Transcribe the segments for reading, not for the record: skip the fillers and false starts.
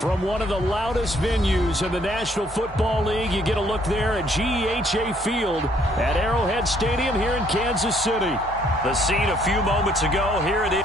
From one of the loudest venues in the National Football League, you get a look there at GEHA Field at Arrowhead Stadium here in Kansas City. The scene a few moments ago, here it is.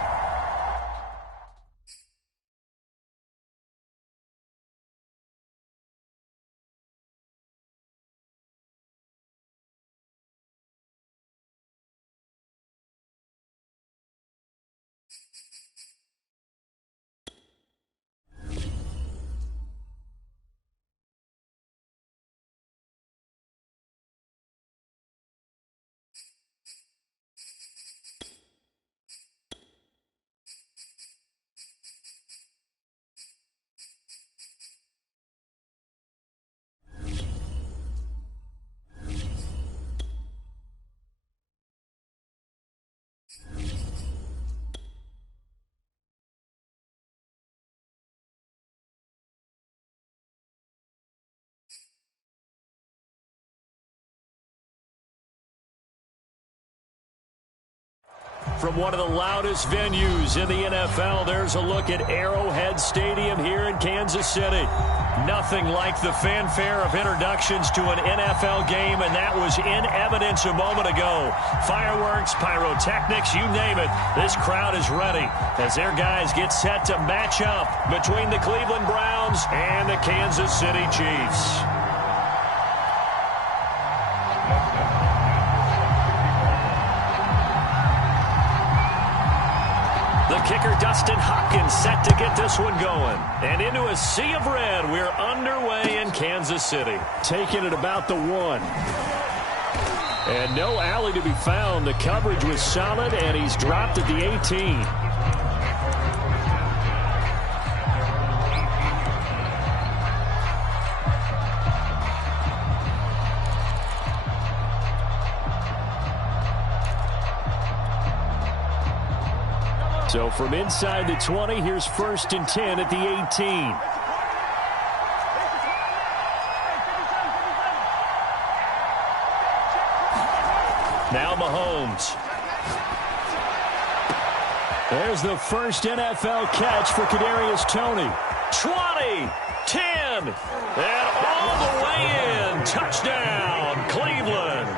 From one of the loudest venues in the NFL, there's a look at Arrowhead Stadium here in Kansas City. Nothing like the fanfare of introductions to an NFL game, and that was in evidence a moment ago. Fireworks, pyrotechnics, you name it. This crowd is ready as their guys get set to match up between the Cleveland Browns and the Kansas City Chiefs. The kicker, Dustin Hopkins, set to get this one going. And into a sea of red, we're underway in Kansas City. Taking it about the 1. And no alley to be found. The coverage was solid, and he's dropped at the 18. So from inside the 20, here's 1st and 10 at the 18. Now Mahomes. There's the first NFL catch for Kadarius Toney. 20, 10, and all the way in. Touchdown, Cleveland.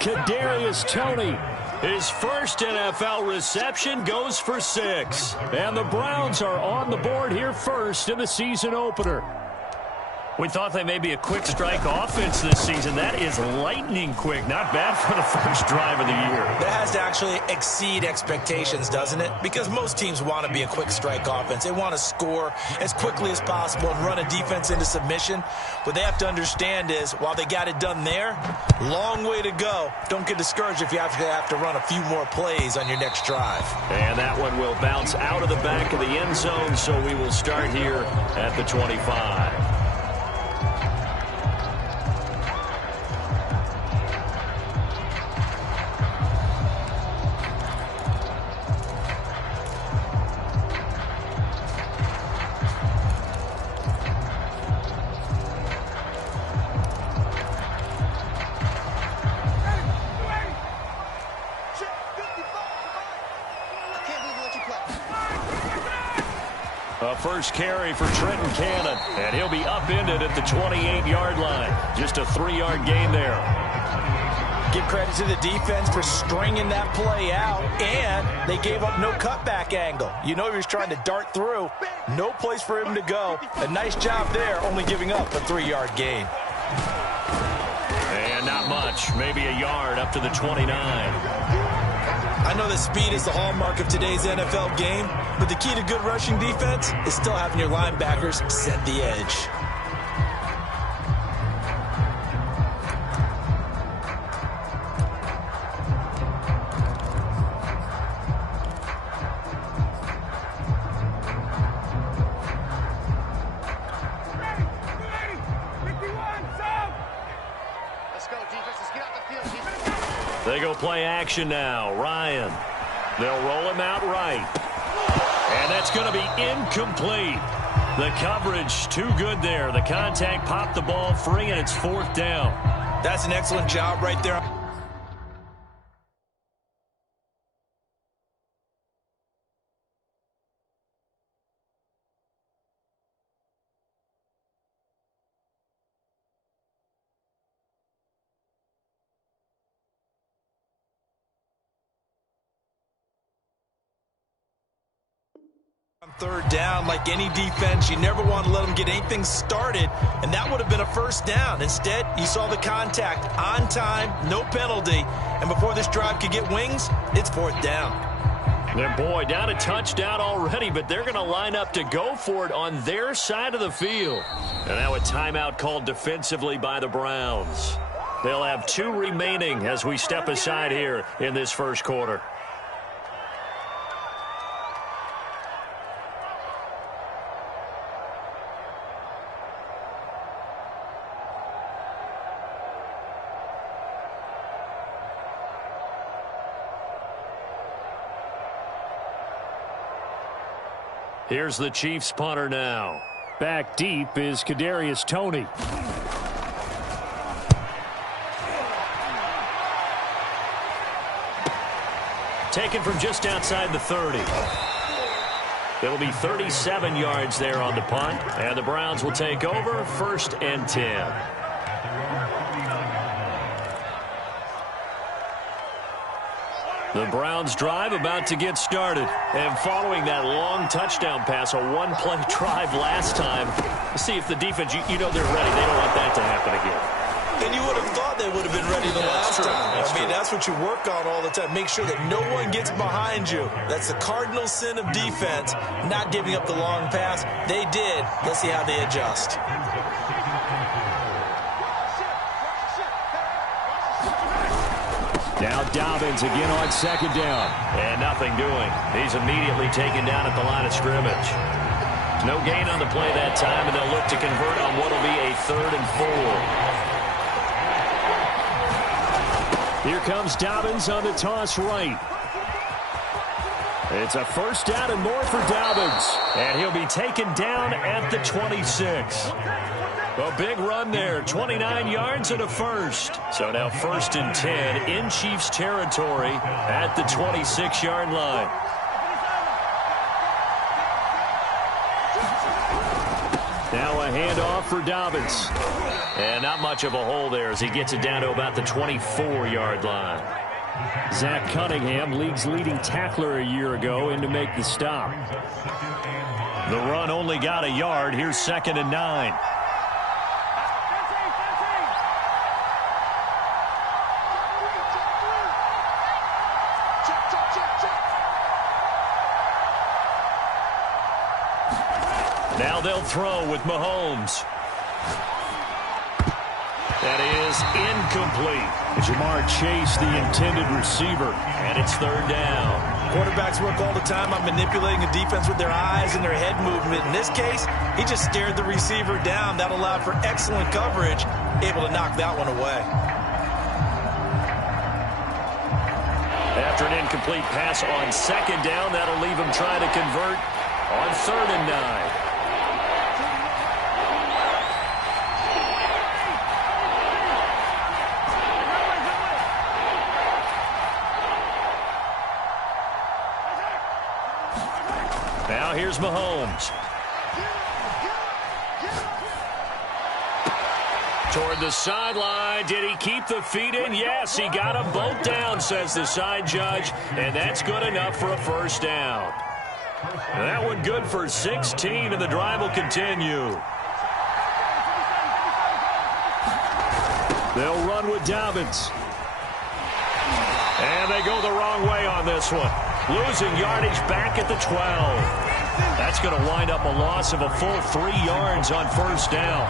Kadarius Toney. His first NFL reception goes for 6. And the Browns are on the board here first in the season opener. We thought they may be a quick strike offense this season. That is lightning quick. Not bad for the first drive of the year. That has to actually exceed expectations, doesn't it? Because most teams want to be a quick strike offense. They want to score as quickly as possible and run a defense into submission. What they have to understand is, while they got it done there, long way to go. Don't get discouraged if you have to run a few more plays on your next drive. And that one will bounce out of the back of the end zone, so we will start here at the 25. First carry for Trenton Cannon, and he'll be upended at the 28-yard line. Just a 3-yard gain there. Give credit to the defense for stringing that play out, and they gave up no cutback angle. You know he was trying to dart through. No place for him to go. A nice job there, only giving up a 3-yard gain. And not much, maybe a yard up to the 29. I know that speed is the hallmark of today's NFL game, but the key to good rushing defense is still having your linebackers set the edge. They go play action now. Ryan. They'll roll him out right. And that's going to be incomplete. The coverage too good there. The contact popped the ball free, and it's 4th down. That's an excellent job right there. third down. Like any defense, you never want to let them get anything started, and that would have been a first down. Instead, you saw the contact on time, no penalty, and before this drive could get wings, it's fourth down. And boy, down a touchdown already, but they're going to line up to go for it on their side of the field. And now a timeout called defensively by the Browns. They'll have 2 remaining as we step aside here in this first quarter. Here's the Chiefs punter now. Back deep is Kadarius Toney. Taken from just outside the 30. It'll be 37 yards there on the punt, and the Browns will take over 1st and 10. The Browns drive about to get started. And following that long touchdown pass, a one-play drive last time, see if the defense, you know they're ready. They don't want that to happen again. And you would have thought they would have been ready the last time. That's what you work on all the time. Make sure that no one gets behind you. That's the cardinal sin of defense, not giving up the long pass. They did. Let's see how they adjust. Now Dobbins again on 2nd down. And nothing doing. He's immediately taken down at the line of scrimmage. No gain on the play that time, and they'll look to convert on what will be a 3rd and 4. Here comes Dobbins on the toss right. It's a 1st down and more for Dobbins. And he'll be taken down at the 26. A big run there, 29 yards and a 1st. So now 1st and 10 in Chiefs territory at the 26-yard line. Now a handoff for Dobbins. And not much of a hole there as he gets it down to about the 24-yard line. Zach Cunningham, league's leading tackler a year ago, in to make the stop. The run only got a yard. Here's 2nd and 9. Now they'll throw with Mahomes. That is incomplete. Jamar Chase, the intended receiver. And it's 3rd down. Quarterbacks work all the time on manipulating a defense with their eyes and their head movement. In this case, he just stared the receiver down. That allowed for excellent coverage, able to knock that one away. After an incomplete pass on 2nd down, that'll leave him trying to convert on 3rd and 9. Now here's Mahomes. Toward the sideline. Did he keep the feet in? Yes, he got them both down, says the side judge. And that's good enough for a 1st down. That one good for 16, and the drive will continue. They'll run with Dobbins. And they go the wrong way on this one. Losing yardage back at the 12. That's going to wind up a loss of a full 3 yards on 1st down.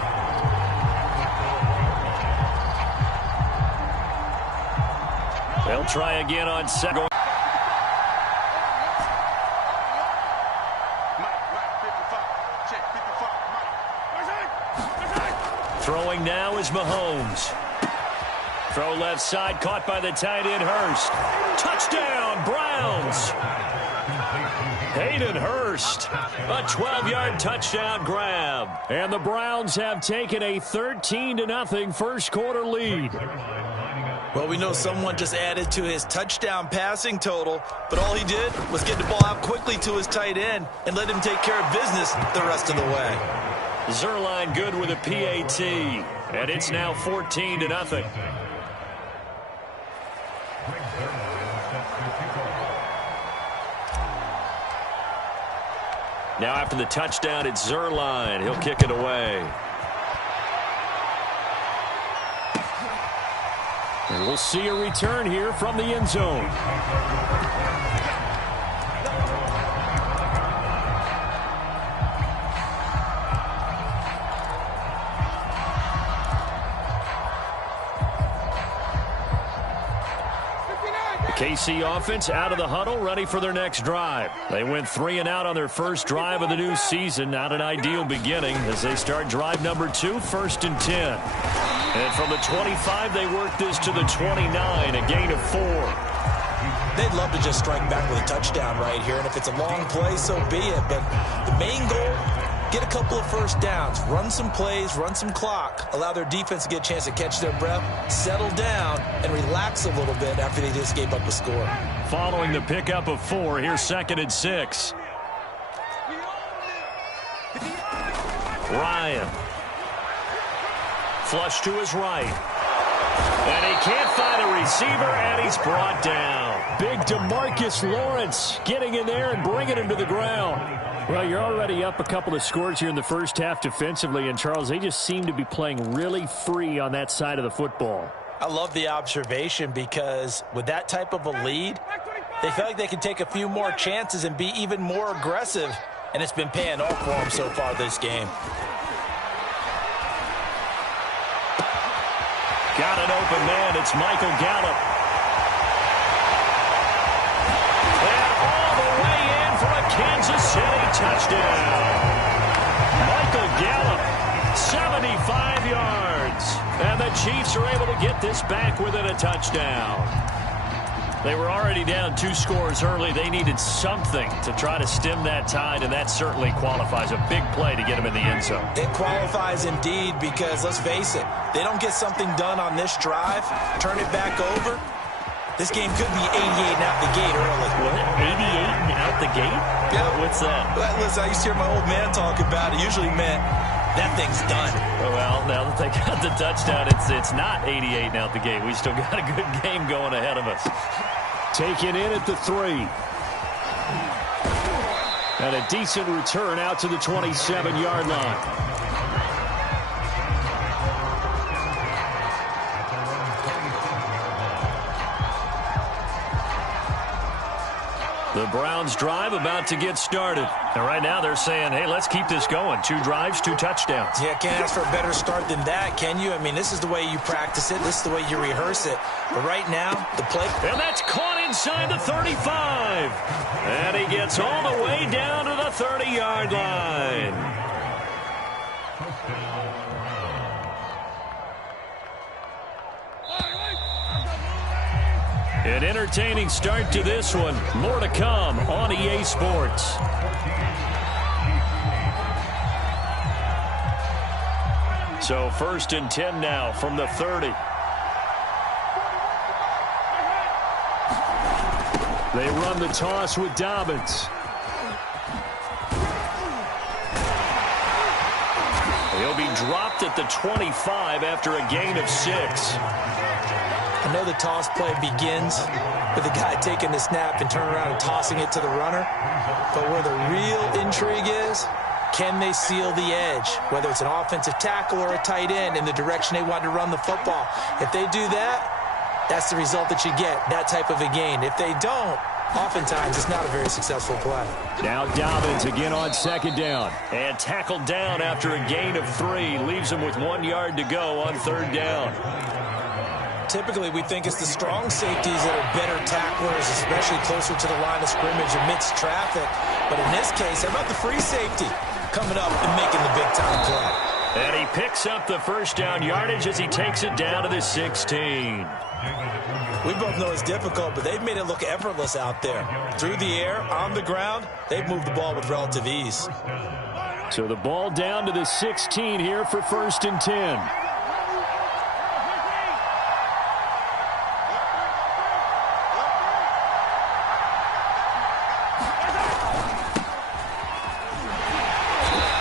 They'll try again on 2nd. Throwing now is Mahomes. Throw left side, caught by the tight end, Hurst. Touchdown, Browns. Hayden Hurst, a 12-yard touchdown grab. And the Browns have taken a 13-0 first quarter lead. Well, we know someone just added to his touchdown passing total, but all he did was get the ball out quickly to his tight end and let him take care of business the rest of the way. Zerline good with a PAT, and it's now 14-0. Now after the touchdown, it's Zerline. He'll kick it away. And we'll see a return here from the end zone. KC offense out of the huddle, ready for their next drive. They went 3 and out on their first drive of the new season. Not an ideal beginning as they start drive number 2, 1st and 10. And from the 25, they work this to the 29, a gain of 4. They'd love to just strike back with a touchdown right here, and if it's a long play, so be it. But the main goal, get a couple of first downs, run some plays, run some clock, allow their defense to get a chance to catch their breath, settle down, and relax a little bit after they just gave up a score. Following the pickup of 4, here's 2nd and 6. Ryan. Flush to his right. And he can't find a receiver, and he's brought down. Big DeMarcus Lawrence getting in there and bringing him to the ground. Well, you're already up a couple of scores here in the first half defensively, and Charles, they just seem to be playing really free on that side of the football. I love the observation because with that type of a lead, they feel like they can take a few more chances and be even more aggressive, and it's been paying off for them so far this game. Got an open man. It's Michael Gallup. And all the way in for a Kansas City touchdown. Michael Gallup, 75 yards. And the Chiefs are able to get this back within a touchdown. They were already down 2 scores early. They needed something to try to stem that tide, and that certainly qualifies. A big play to get them in the end zone. It qualifies indeed because, let's face it, they don't get something done on this drive, turn it back over, this game could be 88 and out the gate early. What? 88 and out the gate? Yeah. What's that? Well, listen, I used to hear my old man talk about it. Usually meant that thing's done. Well, now that they got the touchdown, it's not 88 and out the gate. We still got a good game going ahead of us. Taken in at the 3. And a decent return out to the 27-yard line. The Browns drive about to get started. And right now they're saying, hey, let's keep this going. 2 drives, 2 touchdowns. Yeah, can't ask for a better start than that, can you? I mean, this is the way you practice it. This is the way you rehearse it. But right now, the play... And that's caught inside the 35. And he gets all the way down to the 30-yard line. An entertaining start to this one. More to come on EA Sports. So 1st and 10 now from the 30. They run the toss with Dobbins. He'll be dropped at the 25 after a gain of 6. I know the toss play begins with the guy taking the snap and turning around and tossing it to the runner. But where the real intrigue is, can they seal the edge? Whether it's an offensive tackle or a tight end in the direction they want to run the football. If they do that, that's the result that you get, that type of a gain. If they don't, oftentimes it's not a very successful play. Now Dobbins again on 2nd down. And tackled down after a gain of 3. Leaves him with 1 yard to go on 3rd down. Typically, we think it's the strong safeties that are better tacklers, especially closer to the line of scrimmage amidst traffic. But in this case, how about the free safety coming up and making the big-time play? And he picks up the 1st down yardage as he takes it down to the 16. We both know it's difficult, but they've made it look effortless out there. Through the air, on the ground, they've moved the ball with relative ease. So the ball down to the 16 here for 1st and 10.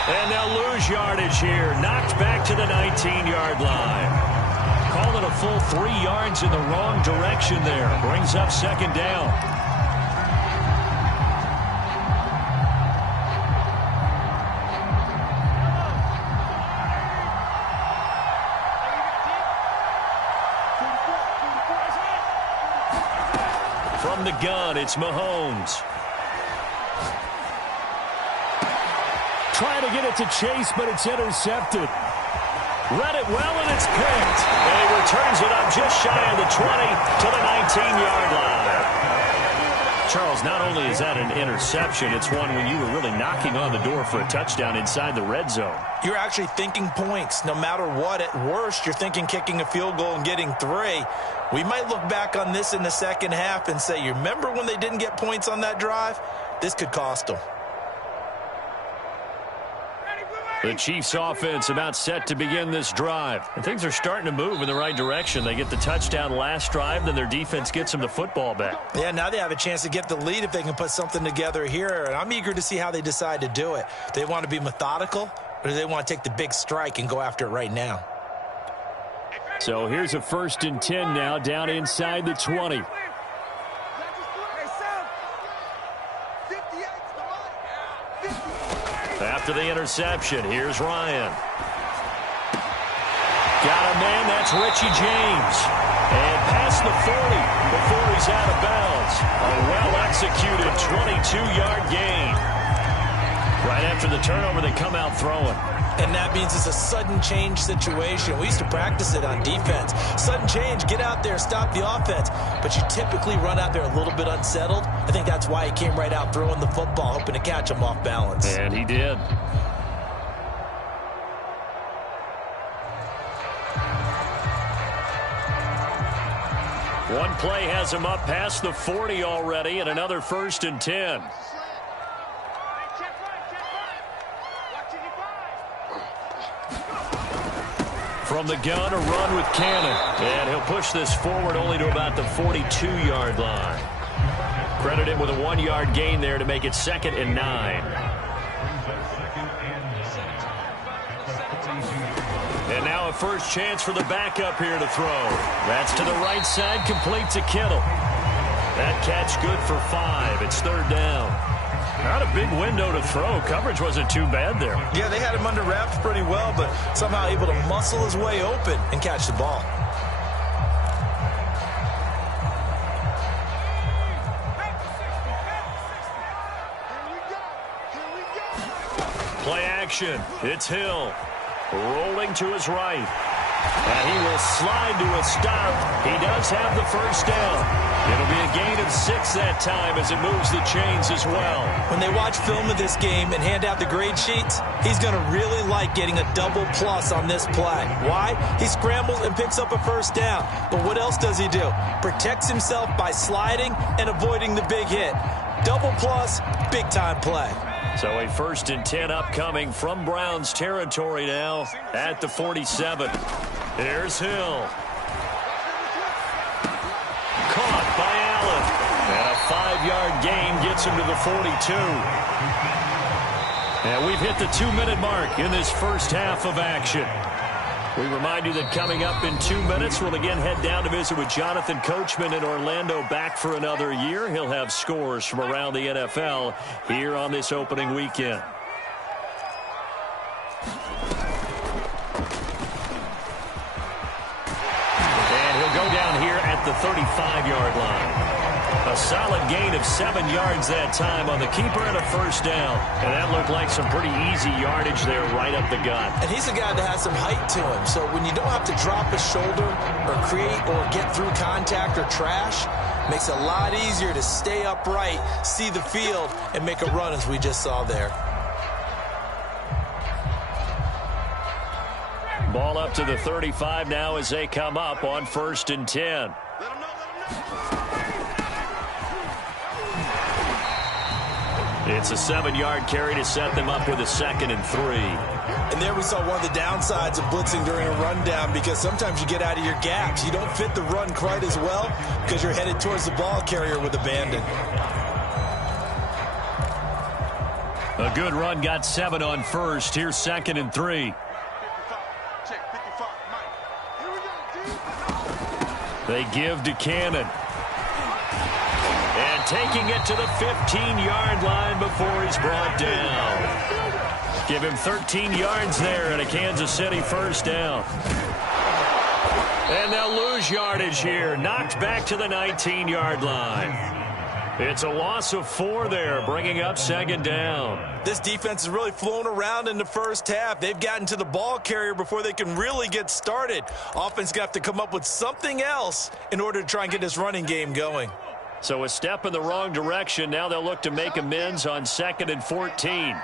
And they'll lose yardage here. Knocked back to the 19-yard line. Calling a full 3 yards in the wrong direction there. Brings up 2nd down. From the gun, it's Mahomes. Trying to get it to Chase, but it's intercepted. Read it well, and it's picked. And he returns it up just shy of the 20 to the 19-yard line. Charles, not only is that an interception, it's one when you were really knocking on the door for a touchdown inside the red zone. You're actually thinking points. No matter what, at worst, you're thinking kicking a field goal and getting 3. We might look back on this in the second half and say, you remember when they didn't get points on that drive? This could cost them. The Chiefs offense about set to begin this drive. And things are starting to move in the right direction. They get the touchdown last drive, then their defense gets them the football back. Yeah, now they have a chance to get the lead if they can put something together here. And I'm eager to see how they decide to do it. Do they want to be methodical, or do they want to take the big strike and go after it right now? So here's a 1st and 10 now down inside the 20. After the interception, here's Ryan. Got a man, that's Richie James. And past the 40 before he's out of bounds. A well-executed 22-yard gain. Right after the turnover, they come out throwing. And that means it's a sudden change situation. We used to practice it on defense. Sudden change, get out there, stop the offense. But you typically run out there a little bit unsettled. I think that's why he came right out throwing the football, hoping to catch him off balance. And he did. One play has him up past the 40 already, and another 1st and 10. From the gun, a run with Cannon. And he'll push this forward only to about the 42-yard line. Credit him with a 1-yard gain there to make it 2nd and 9. And now a first chance for the backup here to throw. That's to the right side, complete to Kittle. That catch good for 5. It's 3rd down. Not a big window to throw. Coverage wasn't too bad there. Yeah, they had him under wraps pretty well, but somehow able to muscle his way open and catch the ball. Play action. It's Hill. Rolling to his right. And he will slide to a stop. He does have the first down. It'll be a gain of 6 that time as it moves the chains as well. When they watch film of this game and hand out the grade sheets, he's going to really like getting a double plus on this play. Why? He scrambles and picks up a first down. But what else does he do? Protects himself by sliding and avoiding the big hit. Double plus, big time play. So a 1st and 10 upcoming from Browns territory now at the 47. Here's Hill. Caught by Allen. And a 5-yard gain gets him to the 42. And we've hit the 2-minute mark in this first half of action. We remind you that coming up in 2 minutes, we'll again head down to visit with Jonathan Coachman in Orlando, back for another year. He'll have scores from around the NFL here on this opening weekend. And he'll go down here at the 35-yard line. A solid gain of 7 yards that time on the keeper and a first down. And that looked like some pretty easy yardage there right up the gut. And he's a guy that has some height to him. So when you don't have to drop his shoulder or create or get through contact or trash, makes it a lot easier to stay upright, see the field, and make a run as we just saw there. Ball up to the 35 now as they come up on 1st and 10. It's a 7-yard carry to set them up with a 2nd and 3. And there we saw one of the downsides of blitzing during a rundown, because sometimes you get out of your gaps. You don't fit the run quite as well because you're headed towards the ball carrier with abandon. A good run, got 7 on 1st. Here's 2nd and 3. They give to Cannon. And taking it to the 15-yard line before he's brought down. Give him 13 yards there and a Kansas City first down. And they'll lose yardage here. Knocked back to the 19-yard line. It's a loss of 4 there, bringing up second down. This defense is really flown around in the first half. They've gotten to the ball carrier before they can really get started. Offense got to come up with something else in order to try and get this running game going. So a step in the wrong direction. Now they'll look to make amends on 2nd and 14.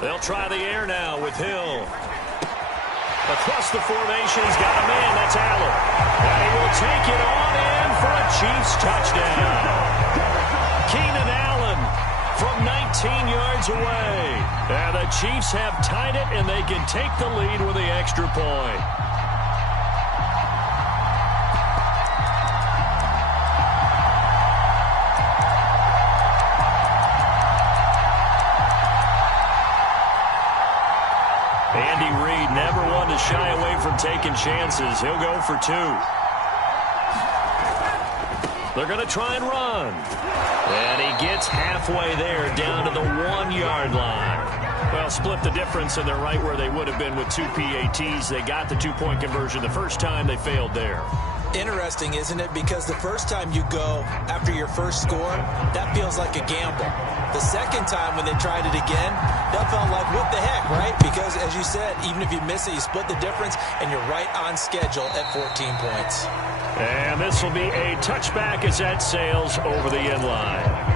They'll try the air now with Hill. Across the formation, he's got a man. That's Allen. And he will take it on in for a Chiefs touchdown. Keenan Allen from 19 yards away. And the Chiefs have tied it, and they can take the lead with the extra point. Andy Reid never one to shy away from taking chances. He'll go for 2. They're going to try and run. And he gets halfway there, down to the 1-yard line. Well, split the difference, and they're right where they would have been with 2 PATs. They got the 2-point conversion the first time. They failed there. Interesting, isn't it? Because the first time you go after your first score, that feels like a gamble. The second time when they tried it again, that felt like, what the heck, right? Because, as you said, even if you miss it, you split the difference, and you're right on schedule at 14 points. And this will be a touchback as that sails over the end line.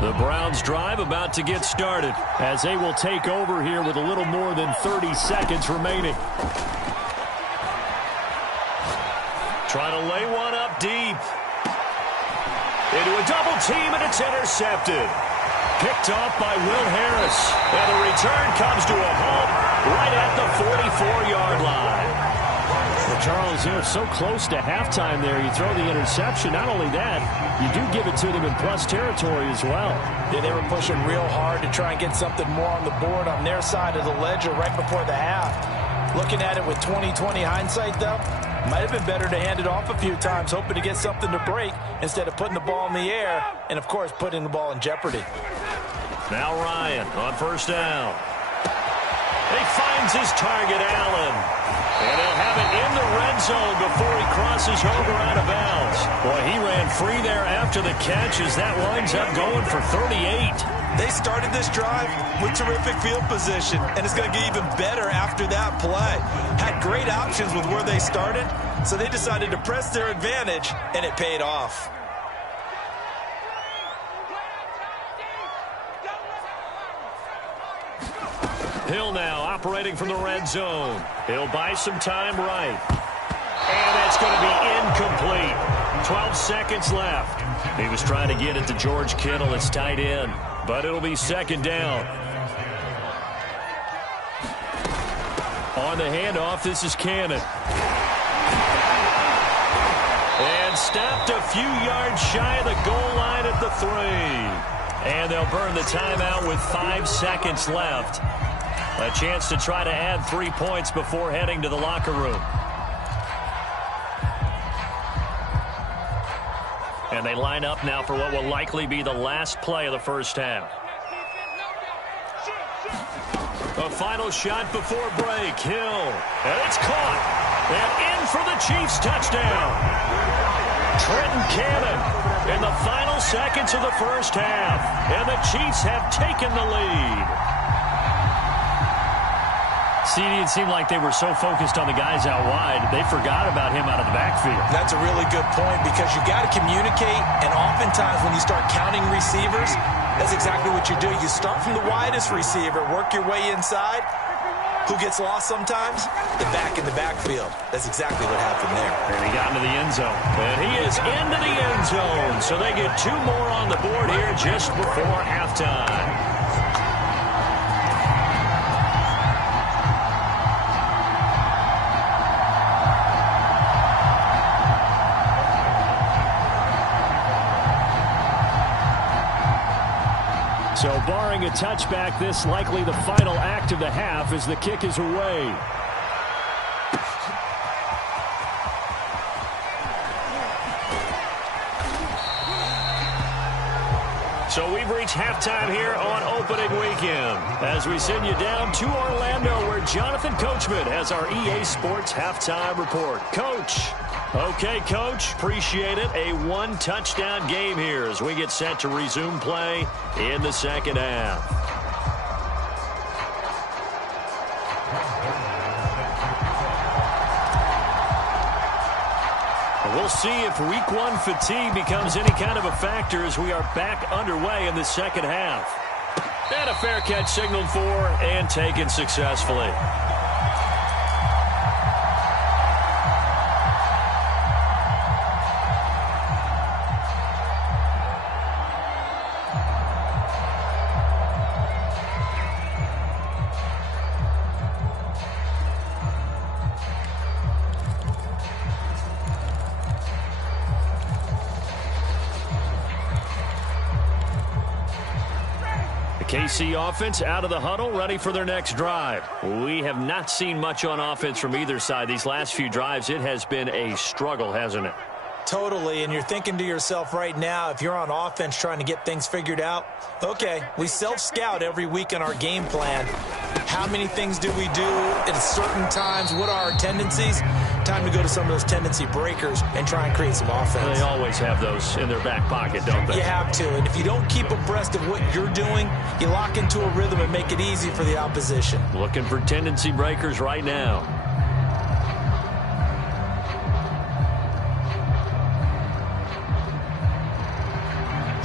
The Browns drive about to get started as they will take over here with a little more than 30 seconds remaining. Trying to lay one up deep. Into a double team, and it's intercepted. Picked off by Will Harris. And the return comes to a halt right at the 44-yard line. Well, Charles, they're so close to halftime there. You throw the interception. Not only that, you do give it to them in plus territory as well. Yeah, they were pushing real hard to try and get something more on the board on their side of the ledger right before the half. Looking at it with 20/20 hindsight, though, might have been better to hand it off a few times, hoping to get something to break instead of putting the ball in the air and, of course, putting the ball in jeopardy. Now Ryan on first down. He finds his target, Allen. And he'll have it in the red zone before he crosses over out of bounds. Boy, he ran free there after the catch as that winds up going for 38. They started this drive with terrific field position, and it's going to get even better after that play. Had great options with where they started, so they decided to press their advantage, and it paid off. Hill now operating from the red zone. He'll buy some time right. And that's going to be incomplete. 12 seconds left. He was trying to get it to George Kittle. It's tight end, but it'll be second down. On the handoff, this is Cannon. And stopped a few yards shy of the goal line at the 3. And they'll burn the timeout with 5 seconds left. A chance to try to add 3 points before heading to the locker room. And they line up now for what will likely be the last play of the first half. A final shot before break. Hill. And it's caught. And in for the Chiefs touchdown. Trenton Cannon in the final seconds of the first half. And the Chiefs have taken the lead. CD, it seemed like they were so focused on the guys out wide, they forgot about him out of the backfield. That's a really good point because you got to communicate, and oftentimes when you start counting receivers, that's exactly what you do. You start from the widest receiver, work your way inside. Who gets lost sometimes? The back in the backfield. That's exactly what happened there. And he got into the end zone. And he is into the end zone. So they get 2 more on the board here just before halftime. So So barring a touchback, this likely the final act of the half as the kick is away. So we've reached halftime here on opening weekend as we send you down to Orlando where Jonathan Coachman has our EA Sports halftime report. Coach. Okay, Coach, appreciate it. A one-touchdown game here as we get set to resume play in the second half. We'll see if week one fatigue becomes any kind of a factor as we are back underway in the second half. And a fair catch signaled for and taken successfully. KC offense out of the huddle, ready for their next drive. We have not seen much on offense from either side. These last few drives, it has been a struggle, hasn't it? Totally, and you're thinking to yourself right now, if you're on offense trying to get things figured out, okay, we self-scout every week in our game plan. How many things do we do at certain times? What are our tendencies? Time to go to some of those tendency breakers and try and create some offense. They always have those in their back pocket, don't they? You have to, and if you don't keep abreast of what you're doing, you lock into a rhythm and make it easy for the opposition. Looking for tendency breakers right now.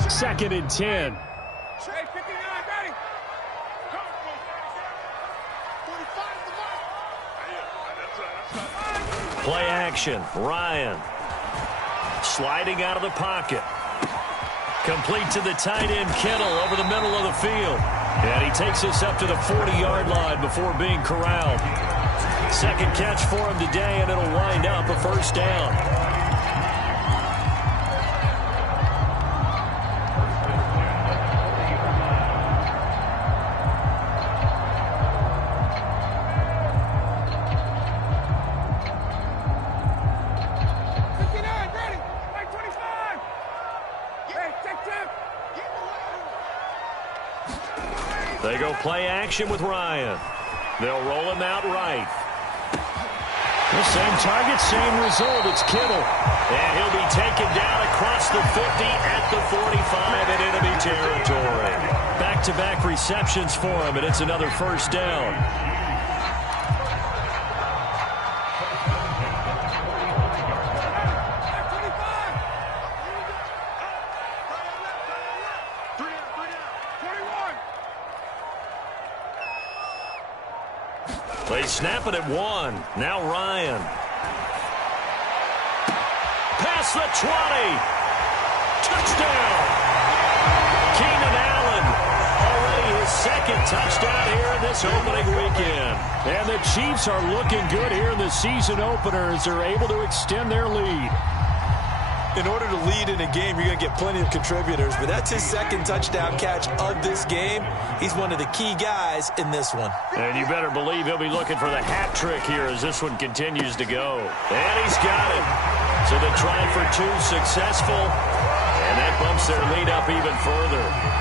Second and 10. Play action. Ryan. Sliding out of the pocket. Complete to the tight end, Kittle, over the middle of the field. And he takes us up to the 40-yard line before being corralled. Second catch for him today, and it'll wind up a first down. They go play action with Ryan. They'll roll him out right. The same target, same result. It's Kittle. And he'll be taken down across the 50 at the 45 in enemy territory. Back-to-back receptions for him, and it's another first down. They snap it at one. Now Ryan. Past the 20. Touchdown. Keenan Allen. Already his second touchdown here in this opening weekend. And the Chiefs are looking good here in the season opener as they're able to extend their lead. In order to lead in a game, you're going to get plenty of contributors, but that's his second touchdown catch of this game. He's one of the key guys in this one. And you better believe he'll be looking for the hat trick here as this one continues to go. And he's got it. So the try for two successful, and that bumps their lead up even further.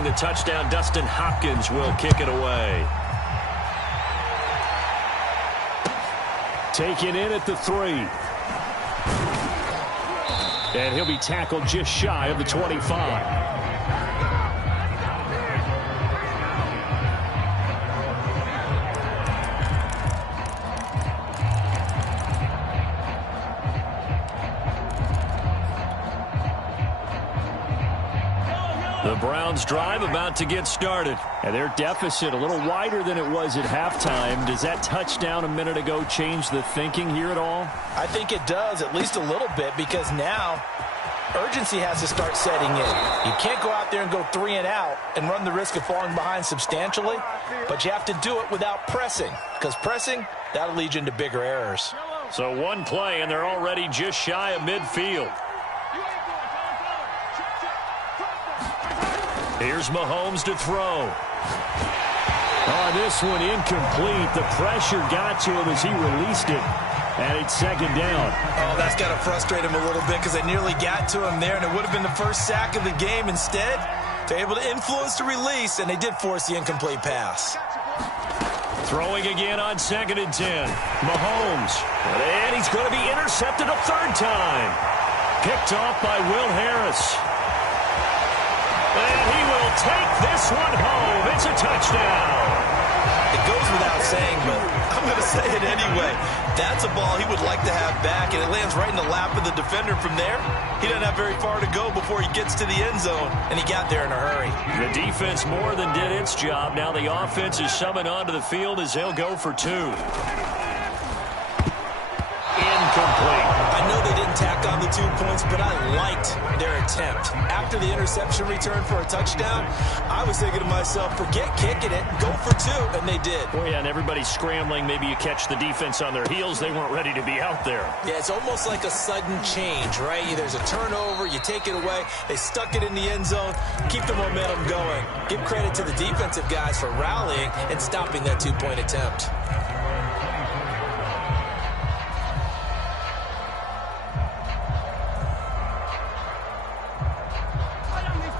The touchdown, Dustin Hopkins will kick it away. Taken in at the 3. And he'll be tackled just shy of the 25. The Browns drive about to get started. And their deficit a little wider than it was at halftime. Does that touchdown a minute ago change the thinking here at all? I think it does, at least a little bit, because now urgency has to start setting in. You can't go out there and go 3 and out and run the risk of falling behind substantially, but you have to do it without pressing, because pressing, that'll lead you into bigger errors. So one play, and they're already just shy of midfield. Here's Mahomes to throw. Oh, this one incomplete. The pressure got to him as he released it. And it's second down. Oh, that's got to frustrate him a little bit because they nearly got to him there, and it would have been the first sack of the game. Instead, they're able to influence the release, and they did force the incomplete pass. Throwing again on 2nd and 10. Mahomes. And he's going to be intercepted a third time. Picked off by Will Harris. And he will take this one home. It's a touchdown. It goes without saying, but I'm going to say it anyway. That's a ball he would like to have back, and it lands right in the lap of the defender from there. He doesn't have very far to go before he gets to the end zone, and he got there in a hurry. The defense more than did its job. Now the offense is summoned onto the field as they'll go for 2. Incomplete. I know they didn't tack on the 2 points, but I liked their attempt. After the interception return for a touchdown, I was thinking to myself, forget kicking it, go for 2, and they did. Oh, yeah, and everybody's scrambling. Maybe you catch the defense on their heels. They weren't ready to be out there. Yeah, it's almost like a sudden change, right? There's a turnover, you take it away, they stuck it in the end zone, keep the momentum going. Give credit to the defensive guys for rallying and stopping that 2-point attempt.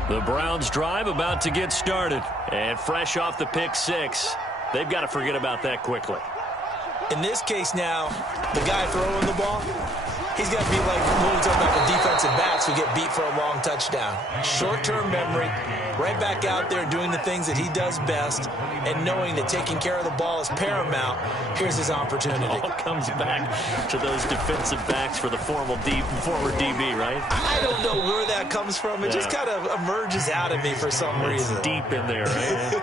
The Browns drive about to get started. And fresh off the pick 6, they've got to forget about that quickly. In this case now, the guy throwing the ball, he's got to be like when we talk about the defensive backs who get beat for a long touchdown. Short-term memory, right back out there doing the things that he does best, and knowing that taking care of the ball is paramount. Here's his opportunity. All comes back to those defensive backs for the former DB, right? I don't know where that comes from. It just kind of emerges out of me for some reason. It's deep in there, right?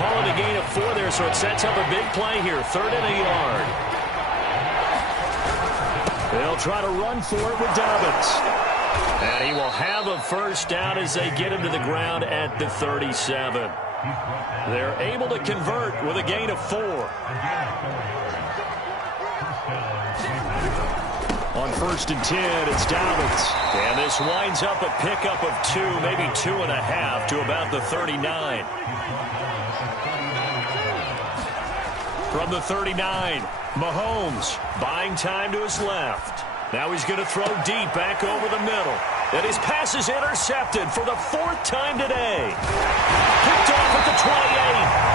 Calling a gain of 4 there, so it sets up a big play here. 3rd and a yard. They'll try to run for it with Dobbins. And he will have a first down as they get him to the ground at the 37. They're able to convert with a gain of 4. On 1st and 10, it's Dobbins. And this winds up a pickup of 2, maybe 2.5 to about the 39. From the 39, Mahomes buying time to his left. Now he's going to throw deep back over the middle. And his pass is intercepted for the 4th time today. Picked off at the 28.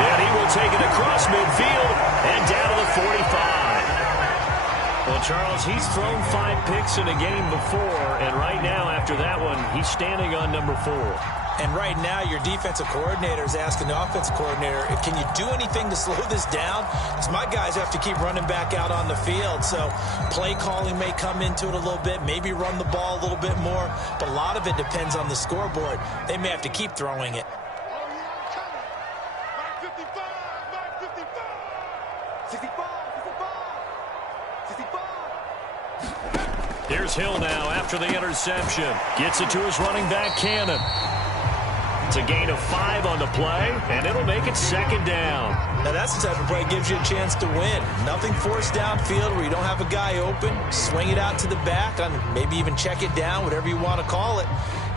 And he will take it across midfield and down to the 45. Well, Charles, he's thrown 5 picks in a game before. And right now, after that one, he's standing on number 4. And right now, your defensive coordinator is asking the offensive coordinator, can you do anything to slow this down? Because my guys have to keep running back out on the field. So play calling may come into it a little bit, maybe run the ball a little bit more. But a lot of it depends on the scoreboard. They may have to keep throwing it. Here's Hill now after the interception. Gets it to his running back, Cannon. It's a gain of 5 on the play, and it'll make it 2nd down. Now that's the type of play that gives you a chance to win. Nothing forced downfield where you don't have a guy open. Swing it out to the back, maybe even check it down, whatever you want to call it.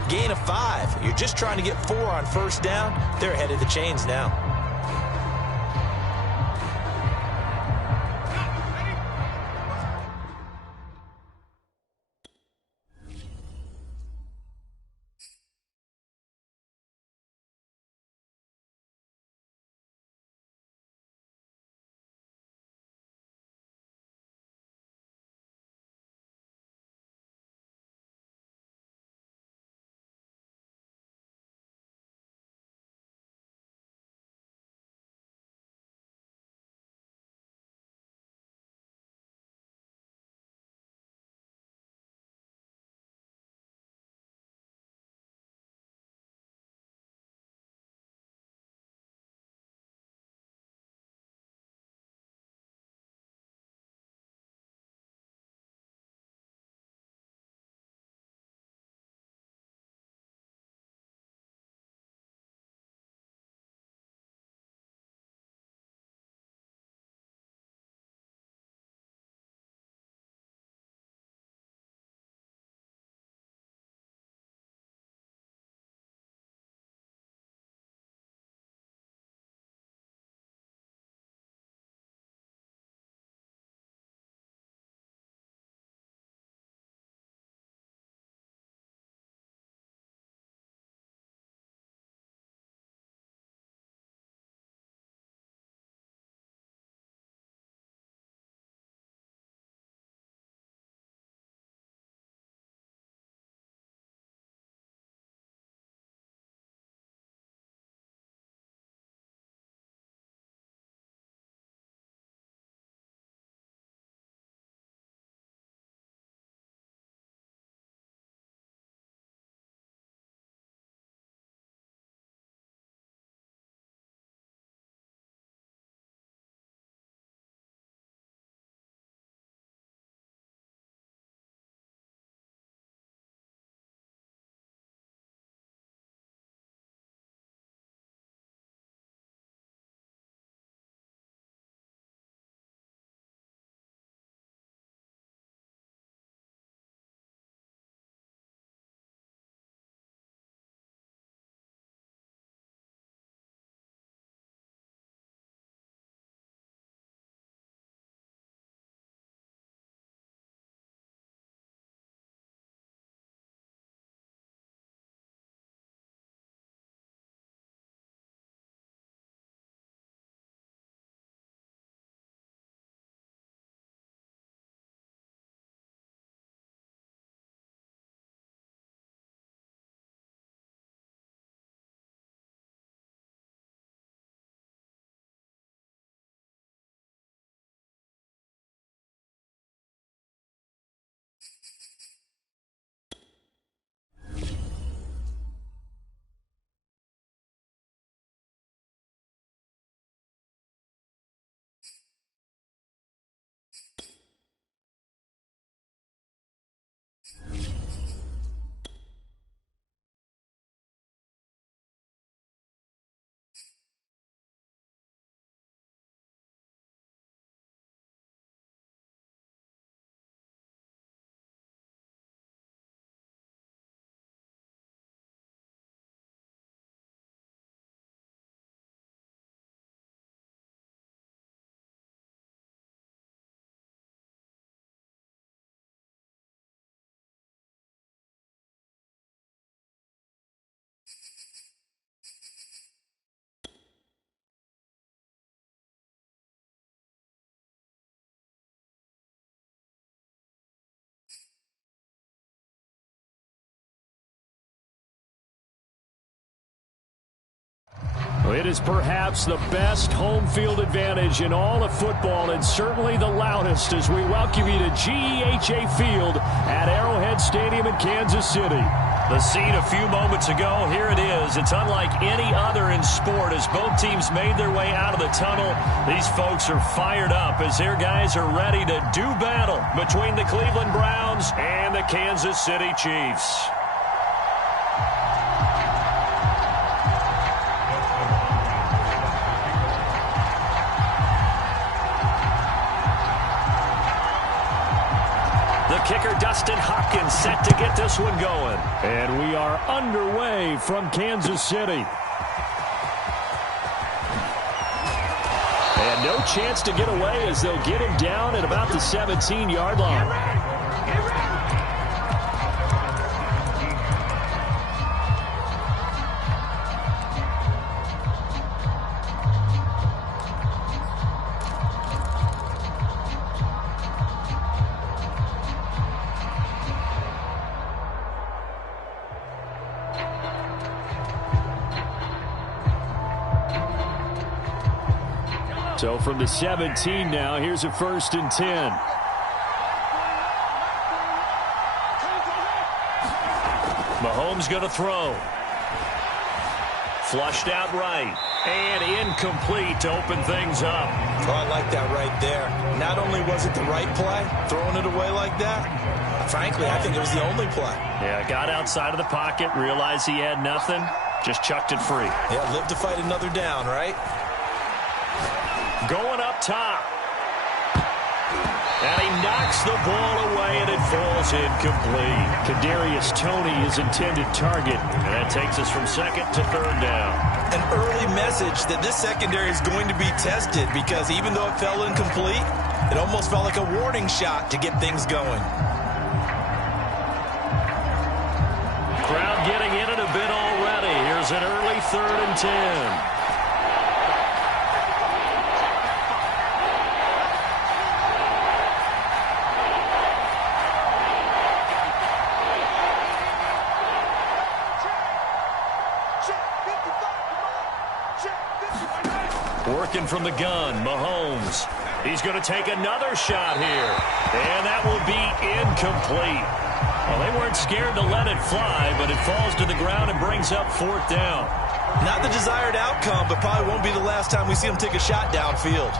Gain of 5. You're just trying to get 4 on 1st down. They're ahead of the chains now. It is perhaps the best home field advantage in all of football, and certainly the loudest, as we welcome you to GEHA Field at Arrowhead Stadium in Kansas City. The scene a few moments ago, here it is. It's unlike any other in sport as both teams made their way out of the tunnel. These folks are fired up as their guys are ready to do battle between the Cleveland Browns and the Kansas City Chiefs. Kicker Dustin Hopkins set to get this one going. And we are underway from Kansas City. And no chance to get away as they'll get him down at about the 17-yard line. So from the 17 now, here's a 1st and 10. Mahomes going to throw. Flushed out right. And incomplete to open things up. Oh, I like that right there. Not only was it the right play, throwing it away like that, frankly, I think it was the only play. Yeah, got outside of the pocket, realized he had nothing, just chucked it free. Yeah, live to fight another down, right? Going up top. And he knocks the ball away, and it falls incomplete. Kadarius Toney is intended target, and that takes us from 2nd to 3rd down. An early message that this secondary is going to be tested because even though it fell incomplete, it almost felt like a warning shot to get things going. Crowd getting in it a bit already. Here's an early 3rd and 10. Working from the gun, Mahomes. He's going to take another shot here. And that will be incomplete. Well, they weren't scared to let it fly, but it falls to the ground and brings up 4th down. Not the desired outcome, but probably won't be the last time we see him take a shot downfield.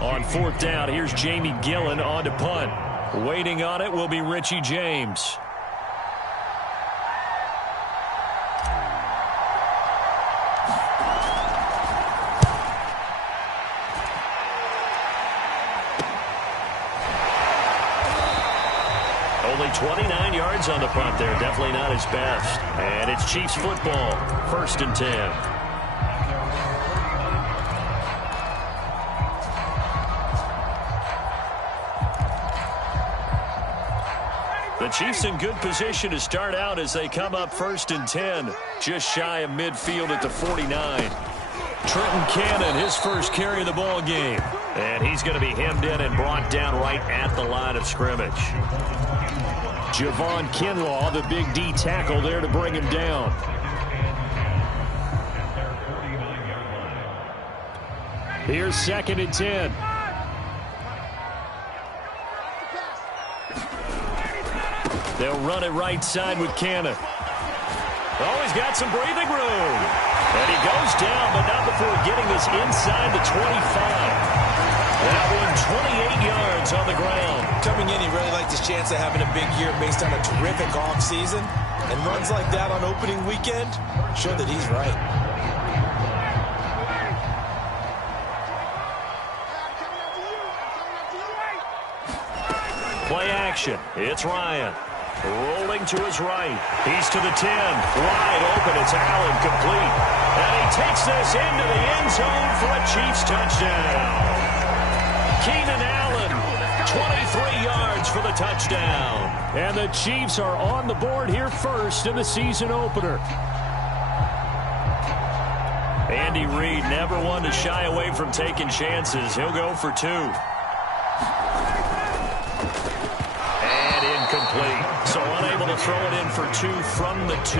On 4th down, here's Jamie Gillen on to punt. Waiting on it will be Richie James. Only 29 yards on the punt there. Definitely not his best. And it's Chiefs football. 1st and 10. The Chiefs in good position to start out as they come up 1st and 10, just shy of midfield at the 49. Trenton Cannon, his first carry of the ball game. And he's going to be hemmed in and brought down right at the line of scrimmage. Javon Kinlaw, the big D tackle there to bring him down. Here's 2nd and 10. They'll run it right side with Cannon. Oh, he's got some breathing room. And he goes down, but not before getting this inside the 25. That one, 28 yards on the ground. Coming in, he really liked his chance of having a big year based on a terrific offseason. And runs like that on opening weekend show that he's right. Play action. It's Ryan. Rolling to his right. He's to the 10. Wide open. It's Allen, complete. And he takes this into the end zone for a Chiefs touchdown. Keenan Allen, 23 yards for the touchdown. And the Chiefs are on the board here first in the season opener. Andy Reid, never one to shy away from taking chances. He'll go for 2. And incomplete. So unable to throw it in for 2 from the 2.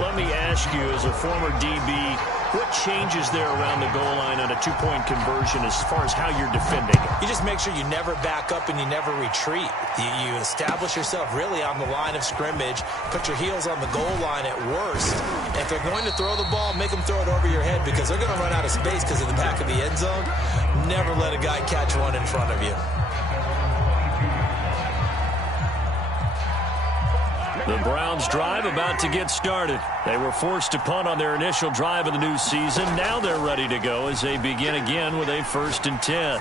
Let me ask you, as a former DB, what changes there around the goal line on a 2-point conversion as far as how you're defending it? You just make sure you never back up and you never retreat. You establish yourself really on the line of scrimmage, put your heels on the goal line at worst. And if they're going to throw the ball, make them throw it over your head because they're going to run out of space because of the back of the end zone. Never let a guy catch one in front of you. The Browns drive about to get started. They were forced to punt on their initial drive of the new season. Now they're ready to go as they begin again with a 1st and 10.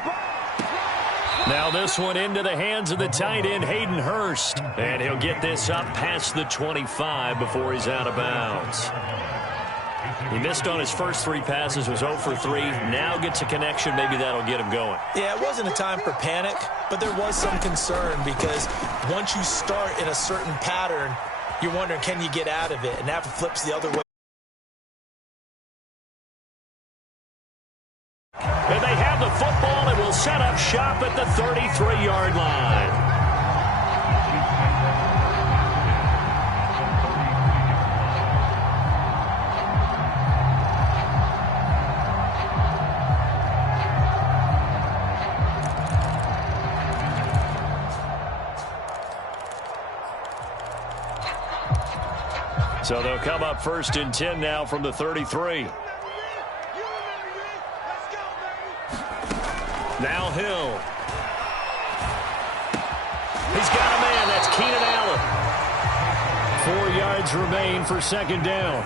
Now this one into the hands of the tight end, Hayden Hurst. And he'll get this up past the 25 before he's out of bounds. He missed on his first 3 passes, was 0 for 3. Now gets a connection. Maybe that'll get him going. Yeah, it wasn't a time for panic, but there was some concern because once you start in a certain pattern, you're wondering, can you get out of it? And that flips the other way. And they have the football and will set up shop at the 33-yard line. So they'll come up 1st and 10 now from the 33. Now Hill. He's got a man. That's Keenan Allen. 4 yards remain for 2nd down.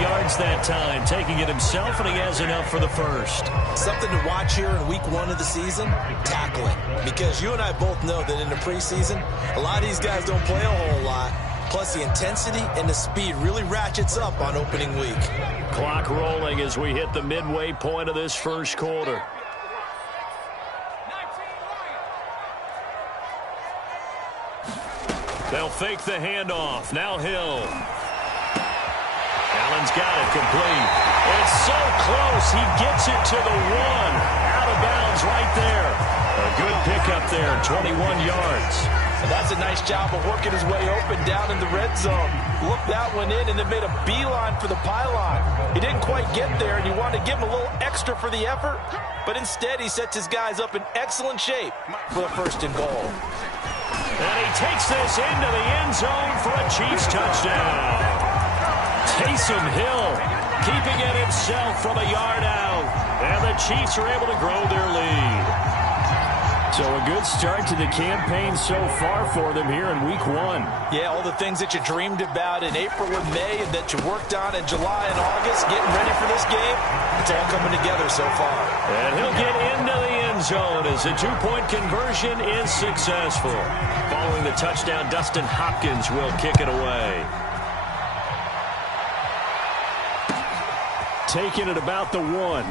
Yards that time, taking it himself, and he has enough for the 1st. Something to watch here in week 1 of the season, tackling. Because you and I both know that in the preseason, a lot of these guys don't play a whole lot. Plus, the intensity and the speed really ratchets up on opening week. Clock rolling as we hit the midway point of this 1st quarter. They'll fake the handoff. Now Hill. Allen's got it complete. It's so close. He gets it to the 1. Out of bounds right there. A good pickup there, 21 yards. And that's a nice job of working his way open down in the red zone. Looked that one in and then made a beeline for the pylon. He didn't quite get there, and you want to give him a little extra for the effort. But instead, he sets his guys up in excellent shape for the 1st and goal. And he takes this into the end zone for a Chiefs touchdown. Taysom Hill keeping it himself from a yard out. And the Chiefs are able to grow their lead. So a good start to the campaign so far for them here in week 1. Yeah, all the things that you dreamed about in April and May and that you worked on in July and August, getting ready for this game, it's all coming together so far. And he'll get into the end zone as the 2-point conversion is successful. Following the touchdown, Dustin Hopkins will kick it away. Taking it about the 1.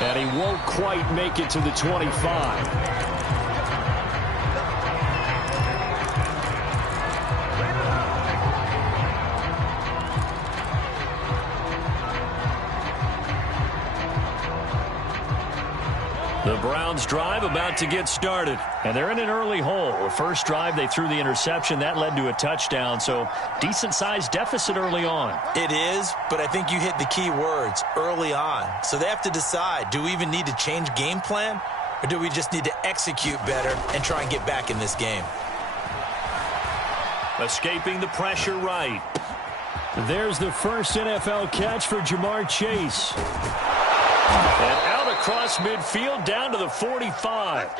And he won't quite make it to the 25. The Browns drive about to get started. And they're in an early hole. The first drive, they threw the interception. That led to a touchdown. So decent-sized deficit early on. It is, but I think you hit the key words, early on. So they have to decide, do we even need to change game plan? Or do we just need to execute better and try and get back in this game? Escaping the pressure right. There's the first NFL catch for Jamar Chase. And out across midfield down to the 45.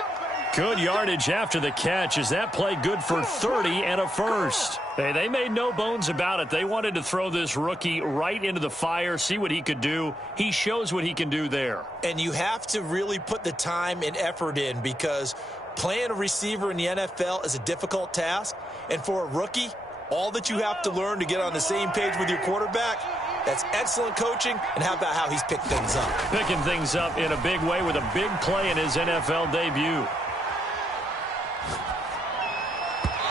Good yardage after the catch as that play good for 30 and a first. Hey, they made no bones about it. They wanted to throw this rookie right into the fire, see what he could do. He shows what he can do there. And you have to really put the time and effort in because playing a receiver in the NFL is a difficult task. And for a rookie, all that you have to learn to get on the same page with your quarterback, that's excellent coaching. And how about how he's picked things up? Picking things up in a big way with a big play in his NFL debut.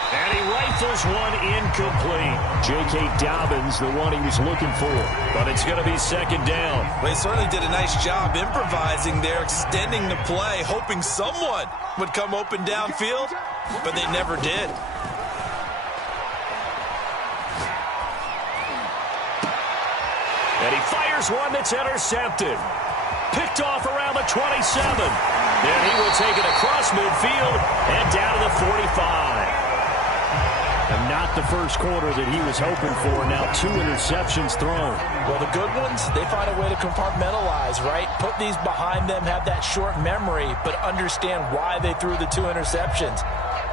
And he rifles one incomplete. J.K. Dobbins, the one he was looking for. But it's going to be second down. Well, he certainly did a nice job improvising there, extending the play, hoping someone would come open downfield, but they never did. And he fires one that's intercepted. Picked off around the 27. And he will take it across midfield and down to the 45. And not the first quarter that he was hoping for. Now 2 interceptions thrown. Well, the good ones, they find a way to compartmentalize, right? Put these behind them, have that short memory, but understand why they threw the 2 interceptions.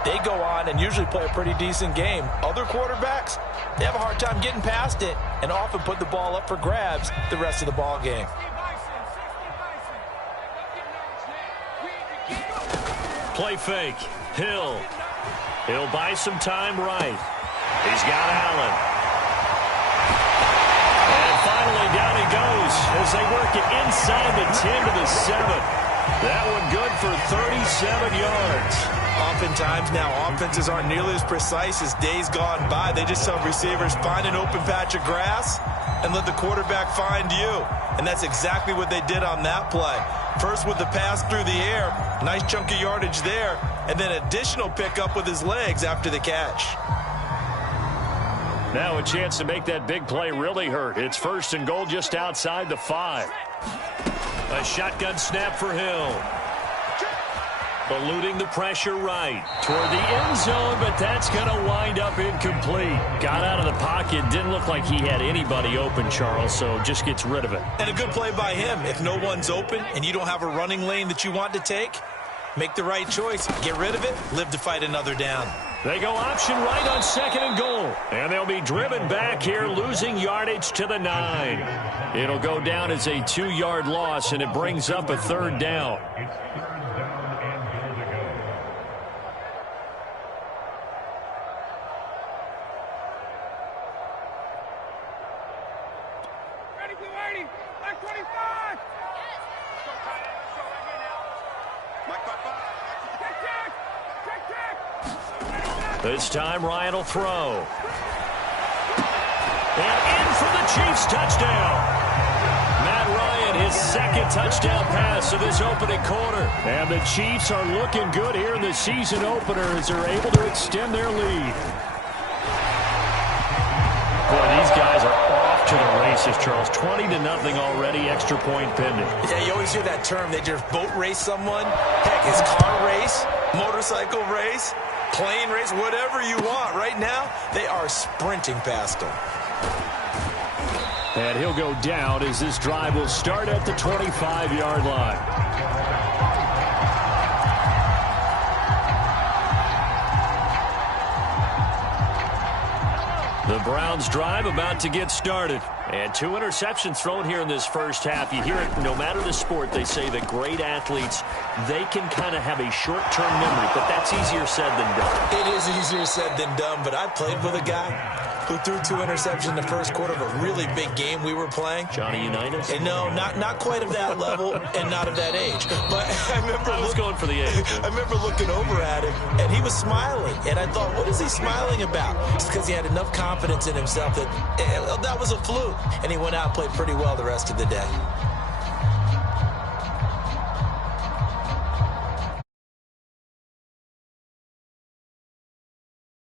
They go on and usually play a pretty decent game. Other quarterbacks, they have a hard time getting past it and often put the ball up for grabs the rest of the ball game. Play fake. Hill. He'll buy some time right. He's got Allen. And finally down he goes as they work it inside the 10 to the 7. That one good for 37 yards. Oftentimes now offenses aren't nearly as precise as days gone by. They just tell receivers, find an open patch of grass and let the quarterback find you. And that's exactly what they did on that play. First with the pass through the air, nice chunk of yardage there, and then additional pickup with his legs after the catch. Now a chance to make that big play really hurt. It's first and goal just outside the 5. A shotgun snap for Hill. Eluding the pressure right toward the end zone, but that's going to wind up incomplete. Got out of the pocket. Didn't look like he had anybody open, Charles, so just gets rid of it. And a good play by him. If no one's open and you don't have a running lane that you want to take, make the right choice. Get rid of it. Live to fight another down. They go option right on second and goal. And they'll be driven back here, losing yardage to the 9. It'll go down as a 2-yard loss, and it brings up a third down. This time Ryan will throw. And in for the Chiefs touchdown. Matt Ryan, his second touchdown pass of this opening quarter. And the Chiefs are looking good here in the season opener as they're able to extend their lead. Boy, these guys are off to the races, Charles. 20-0 already, extra point pending. Yeah, you always hear that term. They just boat race someone. Heck, it's car race, motorcycle race, plane race, whatever you want. Right now, they are sprinting past them. And he'll go down as this drive will start at the 25-yard line. The Browns drive about to get started. And 2 interceptions thrown here in this first half. You hear it, no matter the sport, they say that great athletes, they can kind of have a short-term memory, but that's easier said than done. It is easier said than done, but I played with a guy who threw 2 interceptions in the first quarter of a really big game we were playing. Johnny Unitas? And no, not quite of that level and not of that age. But I was going for the age. I remember looking over at him, and he was smiling. And I thought, what is he smiling about? It's because he had enough confidence in himself that that was a fluke. And he went out and played pretty well the rest of the day.